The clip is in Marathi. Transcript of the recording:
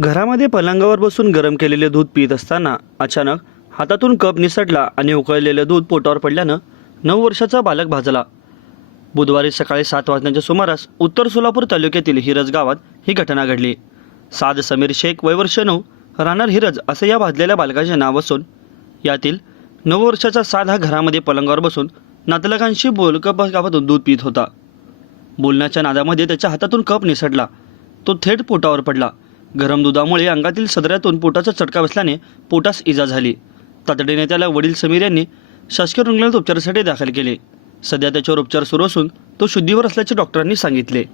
घरामध्ये पलंगावर बसून गरम केलेले दूध पित असताना अचानक हातातून कप निसटला आणि उकळलेलं दूध पोटावर पडल्यानं 9 वर्षाचा बालक भाजला. बुधवारी सकाळी 7 वाजण्याच्या सुमारास उत्तर सोलापूर तालुक्यातील हिरज गावात ही घटना घडली. साद समीर शेख वय वर्ष 9, राहणार हिरज असे या भाजलेल्या बालकाचे नाव असून यातील 9 वर्षाचा साद हा घरामध्ये पलंगावर बसून नातलगांशी बोलकपातून दूध पित होता. बोलण्याच्या नादामध्ये त्याच्या हातातून कप निसटला. तो थेट पोटावर पडला. गरम दुधामुळे अंगातील सदऱ्यातून पोटाचा चटका बसल्याने पोटास इजा झाली. तातडीने त्याला वडील समीर यांनी शासकीय रुग्णालयात उपचारासाठी दाखल केले. सध्या त्याच्यावर उपचार सुरू असून तो शुद्धीवर असल्याचे डॉक्टरांनी सांगितले.